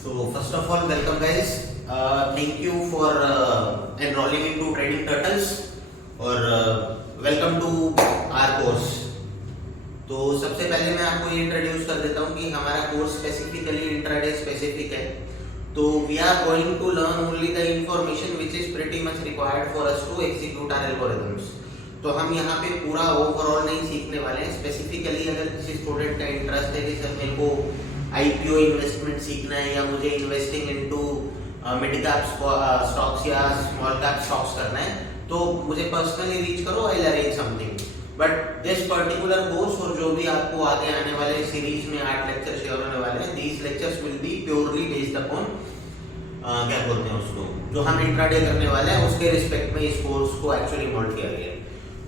So first of all, welcome guys. Thank you for enrolling into Trading Turtles और welcome to our course. तो सबसे पहले मैं आपको ये इंट्रोड्यूस कर देता हूँ कि हमारा कोर्स स्पेसिफिकली इंट्राडे स्पेसिफिक है. तो we are going to learn only the information which is pretty much required for us to execute our algorithms. तो हम यहाँ पे पूरा ओवरऑल नहीं सीखने वाले हैं. स्पेसिफिकली अगर किसी स्टूडेंट का इंटरेस्ट है कि सर मेरे को आईपीओ इन्वेस्टमेंट सीखना है या मुझे investing into mid cap stocks या स्मॉल कैप स्टॉक्स करना है, तो मुझे पर्सनली रीच करो, I will arrange something. But this particular course और जो भी आपको आगे आने वाले सीरीज में 8 लेक्चर शेयर होने वाले हैं, these lectures will be purely based upon क्या बोलते हैं उसको, जो हम इंट्राडे करने वाले हैं उसके रिस्पेक्ट में इस कोर्स को एक्चुअली मोल्ड किया गया है.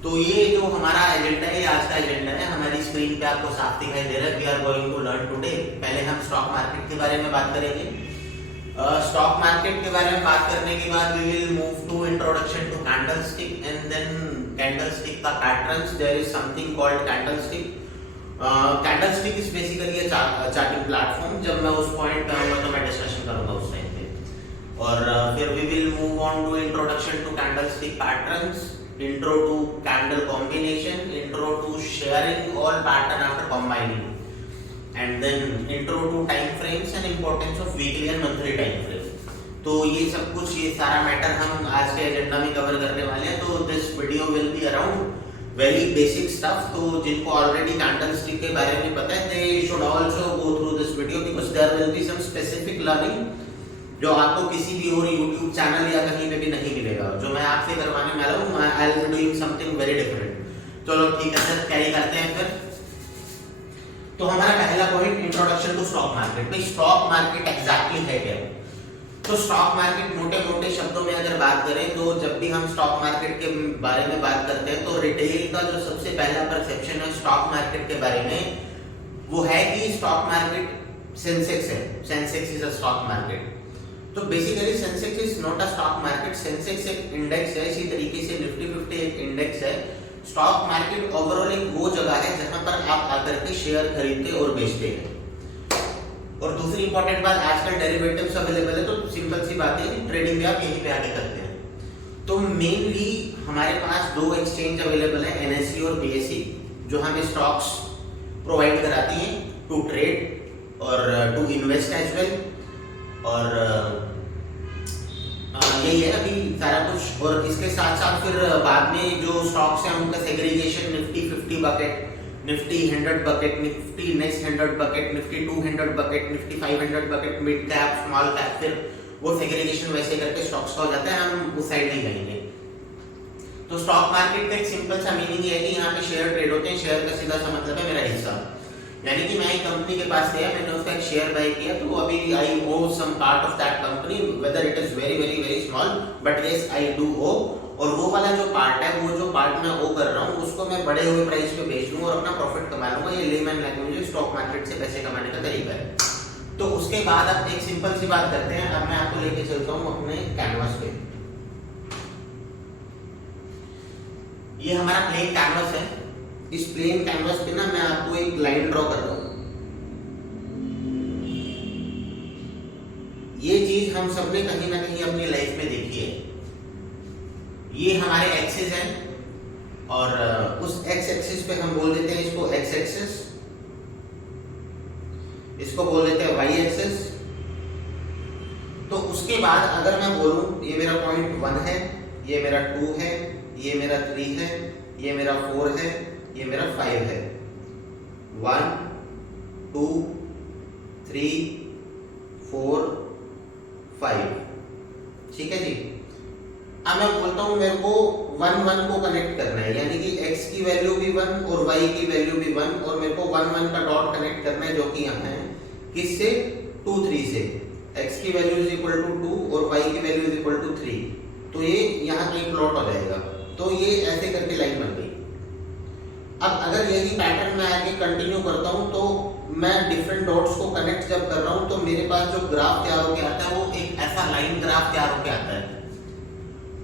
तो ये जो हमारा एजेंडा है, आज का एजेंडा है, हमारी स्क्रीन पे आपको साफ दिखाई दे रहा है. We are going to learn today. पहले हम स्टॉक मार्केट के बारे में बात करेंगे. स्टॉक मार्केट के बारे में बात करने के बाद we will move to introduction to candlestick and then candlestick का patterns. There is something called candlestick. Candlestick is basically a charting platform. जब मैं उस पॉइंट पे आऊंगा तो मैं डिस्कशन करूंगा उस टाइम पे. और फिर we will move on to introduction to candlestick patterns, intro to candle combination, intro to sharing all pattern after combining, and then intro to time frames and importance of weekly and monthly time frame. तो ये सब कुछ, ये सारा matter हम आज के agenda में कवर करने वाले हैं. तो this video will be around very basic stuff. तो जिनको ऑलरेडी कैंडलस्टिक के बारे में पता है, they should also go through this video because there will be some specific learning जो आपको किसी भी और YouTube चैनल या कहीं पे भी नहीं मिलेगा. जो मैं आपसे करवाने वाला हूँ, I will be doing something very different. चलो ठीक है सर, कैरी करते हैं फिर. तो हमारा पहला point, introduction to stock market. भाई स्टॉक मार्केट एग्जैक्टली है क्या? तो स्टॉक मार्केट मोटे-मोटे शब्दों में अगर बात करें, तो जब भी हम स्टॉक मार्केट के बारे में बात करते हैं, तो रिटेल का जो सबसे पहला परसेप्शन है स्टॉक मार्केट के बारे में, वो है कि स्टॉक मार्केट सेंसेक्स है. Sensex is a stock market. तो basically Sensex is not a stock market. Sensex एक इंडेक्स है, इसी तरीके से निफ्टी 50 एक इंडेक्स है. स्टॉक मार्केट ओवरऑल एक वो जगह है जहां पर आप आकर के शेयर खरीदते और बेचते हैं. और दूसरी इंपॉर्टेंट बात, आजकल डेरिवेटिव्स अवेलेबल है. तो सिंपल सी बात है, ट्रेडिंग भी आप यहीं पे आके करते हैं. तो मेनली हमारे पास दो एक्सचेंज अवेलेबल है, एनएसई और बीएसई, जो हमें स्टॉक्स प्रोवाइड कराती हैं टू ट्रेड और टू इन्वेस्ट एज वेल. और यही है अभी सारा कुछ. और इसके साथ साथ फिर बाद में जो स्टॉक्स हैं उनका segregation, Nifty 50 bucket, Nifty 100 bucket, Nifty next 100 bucket, Nifty 200 bucket, Nifty 500 bucket, mid cap, small cap, फिर वो सेग्रीगेशन वैसे करके स्टॉक्स का हो जाता है. हम उस साइड नहीं जाएंगे. तो स्टॉक मार्केट का एक सिंपल सा मीनिंग है कि यहाँ पे शेयर ट्रेड होते हैं. शेयर का सीधा सा मतलब है मेरा हिस्सा. यानी कि मैं एक कंपनी के पास गया, मैंने उसका एक शेयर बाय किया, तो अभी I owe some part of that company, whether it is very very very small, but yes I do owe. और वो वाला जो पार्ट है, वो जो पार्ट मैं ओ कर रहा हूँ, उसको मैं बड़े हुए प्राइस पे बेच लूंगा और अपना प्रॉफिट कमा लूंगा. ये लेमैन लैंग्वेज स्टॉक मार्केट से पैसे कमाने का तरीका है. तो उसके बाद अब एक सिंपल सी बात करते हैं. अब मैं आपको लेके चलता हूँ अपने कैनवास पे. ये हमारा प्लेन कैनवास है. इस प्लेन कैनवास पे ना मैं आपको एक लाइन ड्रॉ करता हूं. ये चीज हम सबने कहीं ना कहीं अपनी लाइफ में देखी है. ये हमारे एक्सिस है और उस एक्स एक्सिस पे हम बोल देते हैं इसको एक्स एक्सिस, इसको बोल देते हैं वाई एक्सिस. तो उसके बाद अगर मैं बोलूं ये मेरा पॉइंट 1 है, ये मेरा 2 है, ये मेरा 3 है, ये मेरा 4 है, ये मेरा 5 है. 1 2 3 4 5. ठीक है जी. अब मैं बोलता हूं मेरे को 1 1 को कनेक्ट करना है, यानी कि x की वैल्यू भी 1 और y की वैल्यू भी 1, और मेरे को 1 1 का डॉट कनेक्ट करना है, जो कि यहाँ है. किससे? 2 3 से. x की वैल्यू इज इक्वल टू 2 और y की वैल्यू इज इक्वल टू 3. तो ये यहाँ कहीं प्लॉट हो जाएगा. तो ये ऐसे करके लाइन बन गई. अब अगर यही पैटर्न मैं आगे कंटिन्यू करता हूं, तो मैं डिफरेंट डॉट्स को कनेक्ट जब कर रहा हूं, तो मेरे पास जो ग्राफ तैयार होकर आता है, वो एक ऐसा लाइन ग्राफ तैयार होकर आता है.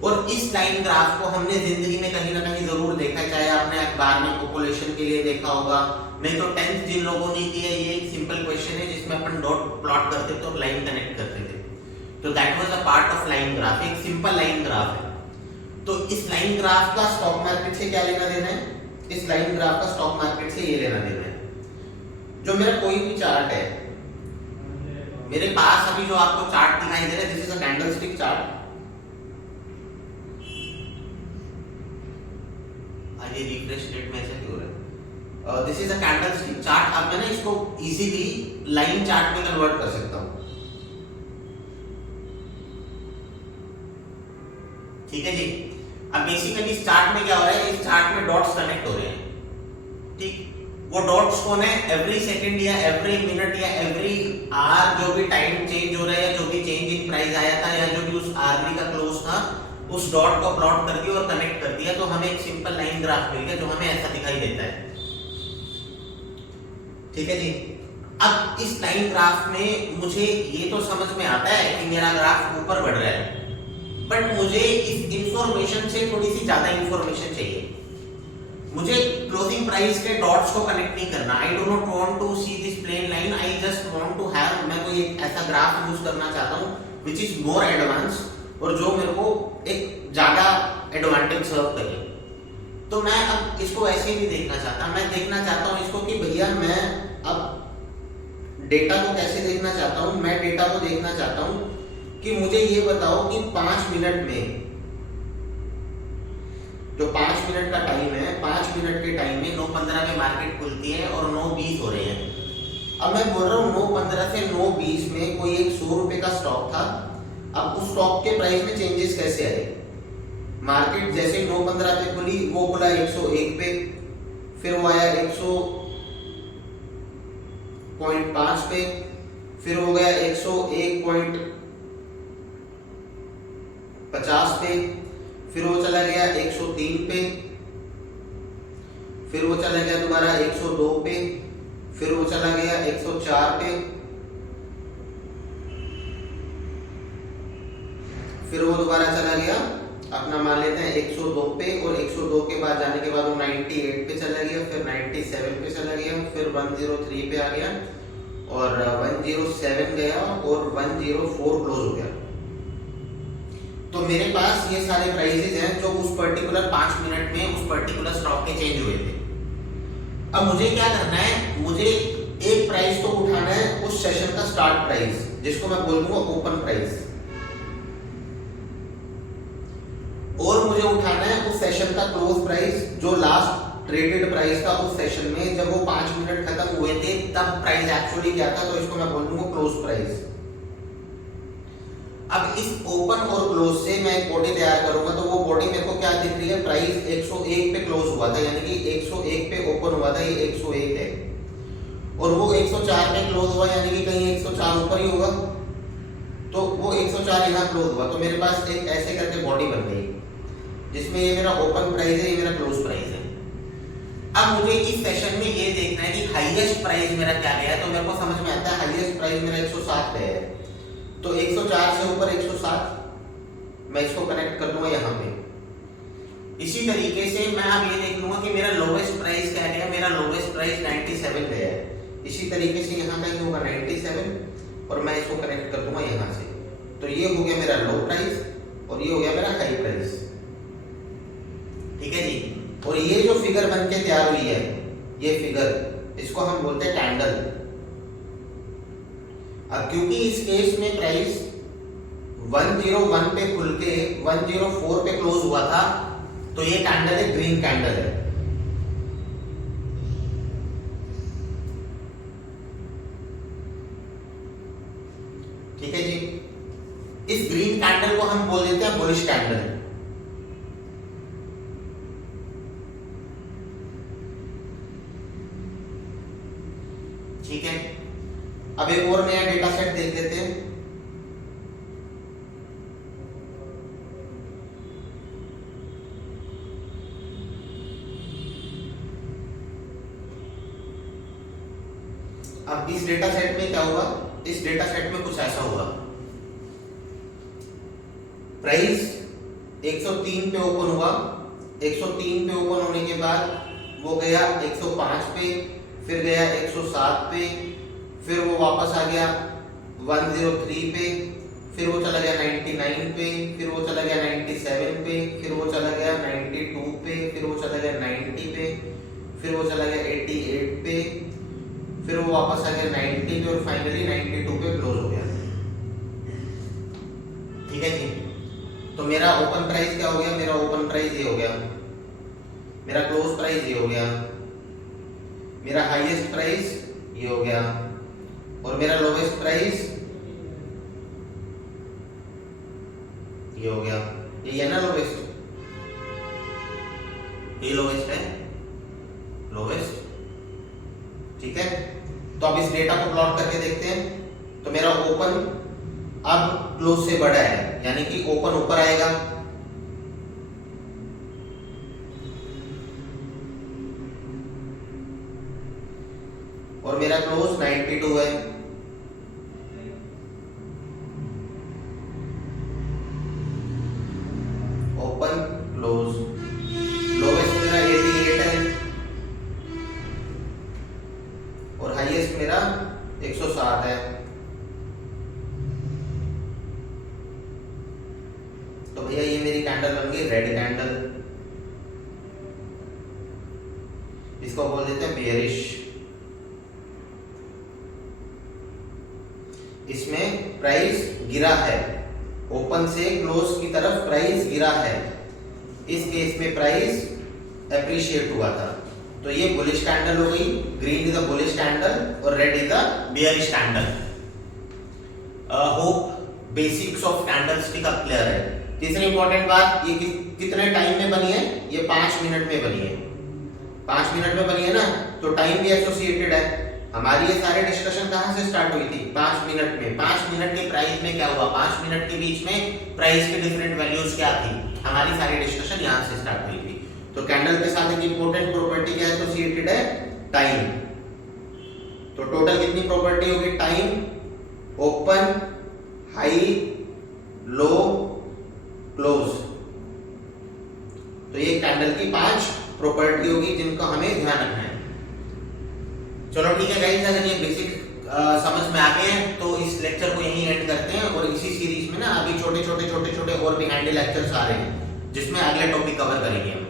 और इस लाइन ग्राफ को हमने जिंदगी में कहीं ना कहीं जरूर देखा है. चाहे आपने अखबार में पॉपुलेशन के लिए देखा होगा, नहीं तो 10th जिन लोगों ने किया, ये एक सिंपल क्वेश्चन है जिसमें अपन डॉट प्लॉट करते थे और लाइन कनेक्ट करते थे। तो that was a part of line graph, एक सिंपल लाइन ग्राफ है। तो इस लाइन ग्राफ का स्टॉक मार्केट से क्या लेना देना है? इस लाइन ग्राफ का स्टॉक मार्केट से ये लेना देना है। जो मेरा कोई भी चार्ट है, मेरे पास अभी जो आपको चार्ट दिखाई दे रहा है, this is a candlestick chart. ये रिफ्रेश रेट में ऐसे क्यों हो रहा है? This is a candlestick chart. अब मैं ना इसको इजीली लाइन चार्ट में कन्वर्ट कर सकता हूं। ठीक है जी। अब बेसिकली इस चार्ट में क्या हो रहा है? इस चार्ट में डॉट्स कनेक्ट हो रहे हैं। ठीक, वो डॉट्स कौन है? एवरी सेकंड या एवरी मिनट या एवरी आवर जो भी टाइम चेंज हो रहा है, जो भी चेंज इन प्राइस आया था या जो भी उस आरबी का क्लोज था, उस डॉट को प्लॉट कर दिया और कनेक्ट कर दिया, तो हमें एक सिंपल लाइन ग्राफ मिल गया जो हमें ऐसा दिखाई देता है। ठीक है जी। अब इस लाइन ग्राफ में मुझे ये तो समझ में आता है कि मेरा ग्राफ ऊपर बढ़ रहा है, बट मुझे इस इंफॉर्मेशन से थोड़ी सी ज्यादा इंफॉर्मेशन चाहिए। मुझे क्लोजिंग प्राइस के डॉट्स को कनेक्ट नहीं करना। I do not want to see this plain line, I just want to have, मैं कोई एक ऐसा ग्राफ यूज करना चाहता हूं व्हिच इज मोर एडवांस और जो मेरे को एक ज्यादा एडवांटेज सर्व करे। तो मैं अब इसको ऐसे ही देखना चाहता, मैं देखना चाहता हूं इसको कि भैया मैं अब डेटा को कैसे देखना चाहता हूं। मैं डेटा को देखना चाहता हूं कि मुझे ये बताओ कि 5 मिनट में, जो 5 मिनट का टाइम है, 5 मिनट के टाइम में 9:15 में मार्केट खुलती है और 9:20 हो रहे हैं। अब मैं बोल रहा हूँ 9:15 से 9:20 में कोई एक 100 रुपए का स्टॉक था। अब उस स्टॉक के प्राइस में चेंजेस कैसे आए? मार्केट जैसे 9:15 पे खुली, वो खुला 101 पे, फिर वो आया 100.5 पे, फिर हो गया 101.50 पे, फिर वो चला गया 103 पे, फिर वो चला गया दोबारा 102 पे, फिर वो चला गया 104 पे, फिर वो दोबारा चला गया, अपना मान लेते हैं 102 पे, और 102 के बाद जाने के बाद वो 98 पे चला गया, फिर 97 पे चला गया, फिर 103 पे आ गया और 107 गया और 104 क्लोज हो गया। तो मेरे पास ये सारे प्राइसेस हैं जो उस पर्टिकुलर 5 मिनट में उस पर्टिकुलर स्टॉक के चेंज हुए थे। अब मुझे क्या करना है? मुझे एक प्राइस तो उठाना है उस सेशन का स्टार्ट प्राइस, जिसको मैं बोल दूंगा ओपन प्राइस, और मुझे उठाना है उस सेशन का क्लोज प्राइस, जो लास्ट ट्रेडेड प्राइस था उस सेशन में, जब वो 5 मिनट खत्म हुए थे तब प्राइस एक्चुअली क्या था, तो इसको मैं बोल दूंगा क्लोज प्राइस। अब इस ओपन और क्लोज से मैं एक बॉडी तैयार करूंगा, तो वो बॉडी मेरे को क्या दिख रही है? प्राइस 101 पे क्लोज हुआ था, यानी कि 101 पे ओपन हुआ था, ये 101 है, और वो 104 पे क्लोज हुआ, यानी कि कहीं 104 ऊपर ही होगा, तो वो 104 यहाँ क्लोज हुआ। तो मेरे पास एक ऐसे करके बॉडी बन गई जिसमें ये मेरा ओपन प्राइस है, ये मेरा क्लोज प्राइस है। अब मुझे इस सेशन में ये देखना है कि हाईएस्ट प्राइस मेरा क्या गया है। तो मेरे को समझ में आता है हाईएस्ट प्राइस मेरा 107 गया है, तो 104 से ऊपर 107, मैं इसको कनेक्ट कर दूंगा यहाँ पे। इसी तरीके से मैं अब ये देख लूंगा कि मेरा लोवेस्ट प्राइस क्या गया। मेरा लोवेस्ट प्राइस 97 गया है, इसी तरीके से यहाँ कहीं होगा 97 और मैं इसको कनेक्ट कर दूंगा यहाँ से। तो ये हो गया मेरा लो प्राइस और ये हो गया मेरा हाई प्राइस। ठीक है जी। और ये जो फिगर बन के तैयार हुई है, ये फिगर, इसको हम बोलते हैं कैंडल। अब क्योंकि इस केस में प्राइस 101 पे खुल के 104 पे क्लोज हुआ था, तो ये कैंडल है, ग्रीन कैंडल है। ठीक है जी। इस ग्रीन कैंडल को हम बोल देते हैं बुलिश कैंडल। ठीक है। अब एक और नया डेटा सेट देख लेते हैं। अब इस डेटा सेट में क्या हुआ? इस डेटा सेट में कुछ ऐसा हुआ, प्राइस 103 पे ओपन हुआ, 103 पे ओपन होने के बाद वो गया 105 पे, फिर गया 107 पे, फिर वो वापस आ गया 103 पे, फिर वो चला गया 99 पे, फिर वो चला गया 97 पे, फिर वो चला गया 92 पे, फिर वो चला गया 90 पे, फिर वो चला गया 88 पे, फिर वो वापस आ गया 90 पे और फाइनली 92 पे क्लोज हो गया। ठीक है जी। तो मेरा ओपन प्राइस क्या हो गया? मेरा ओपन प्राइस ये हो गया, मेरा क्लोज प्राइस ये हो गया, मेरा हाईएस्ट प्राइस ये हो गया और मेरा लोवेस्ट प्राइस ये हो गया। ये है ना लोवेस्ट, ये लोवेस्ट है, लोवेस्ट। ठीक है, तो अब इस डेटा को प्लॉट करके देखते हैं। तो मेरा ओपन अब क्लोज से बड़ा है, यानी कि ओपन ऊपर आएगा, और मेरा क्लोज 92 है। ओपन क्लोज, लोवेस्ट मेरा 88 है और हाईएस्ट मेरा 107 है। तो भैया ये मेरी कैंडल बन गई रेड कैंडल, इसको बोल देते हैं बेयरिश। इसमें प्राइस गिरा है, ओपन से क्लोज की तरफ प्राइस गिरा है, इस केस में प्राइस एप्रिशिएट हुआ था। तो ये बुलिश कैंडल हो गई, green is the bullish candle और red is the bearish candle. Hope basics of candlestick अब क्लियर है। तीसरी इंपॉर्टेंट बात, ये कितने टाइम में बनी है? ये 5 मिनट में बनी है। 5 मिनट में बनी है ना, तो टाइम भी एसोसिएटेड है। हमारी ये सारे डिस्कशन कहाँ से स्टार्ट हुई थी? 5 मिनट में। 5 मिनट के प्राइस में क्या हुआ? 5 मिनट के बीच में प्राइस के डिफरेंट वैल्यूज क्या थी? हमारी सारी डिस्कशन यहाँ से स्टार्ट हुई थी। तो कैंडल के साथ एक इंपॉर्टेंट प्रॉपर्टी क्या एसोसिएटेड है? टाइम। तो टोटल कितनी प्रॉपर्टी होगी? टाइम, ओपन, हाई, लो, क्लोज। तो ये कैंडल की 5 प्रॉपर्टी होगी जिनको हमें ध्यान रखना है। चलो ठीक है गाइस, अगर ये बेसिक समझ में आ गए हैं तो इस लेक्चर को यहीं एंड करते हैं। और इसी सीरीज में ना अभी छोटे छोटे और भी हैंडी लेक्चर्स आ रहे हैं जिसमें अगले टॉपिक कवर करेंगे हम।